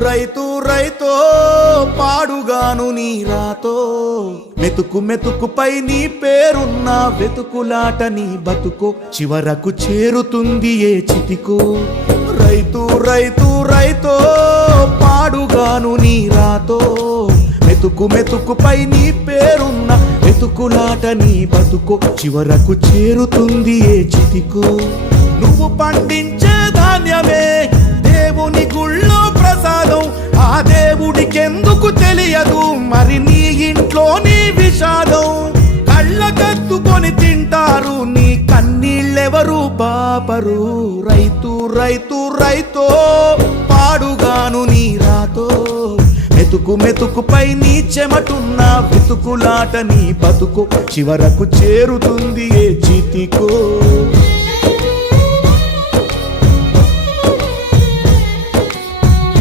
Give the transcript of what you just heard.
రైతు రైతో పాడుగాను నీ రాతో మెతుకు మెతుకుపై నీ పేరున్న వెతుకులాట నీ బతుకో చివరకు చేరుతుంది ఏ చితికో రైతు రైతు రైతో పాడుగాను నీ రాతో మెతుకు మెతుకుపై నీ పేరున్న వెతుకులాట నీ బతుకో చివరకు చేరుతుంది ఏ చితికో నువ్వు పండించే ధాన్యమే దేవుని గుళ్ళో ప్రసాదం ఆ దేవుడికెందుకు తెలియదు మరి నీ ఇంట్లో నీ విషాదం కళ్ళకత్తుకొని తింటారు నీ కన్నీళ్ళెవరు పాపరు రైతు రైతు రైతో పాడుగాను నీ రాతో మెతుకు మెతుకుపై నీ చెమటున్న వెతుకులాట నీ బతుకు చివరకు చేరుతుంది ఏ చితికో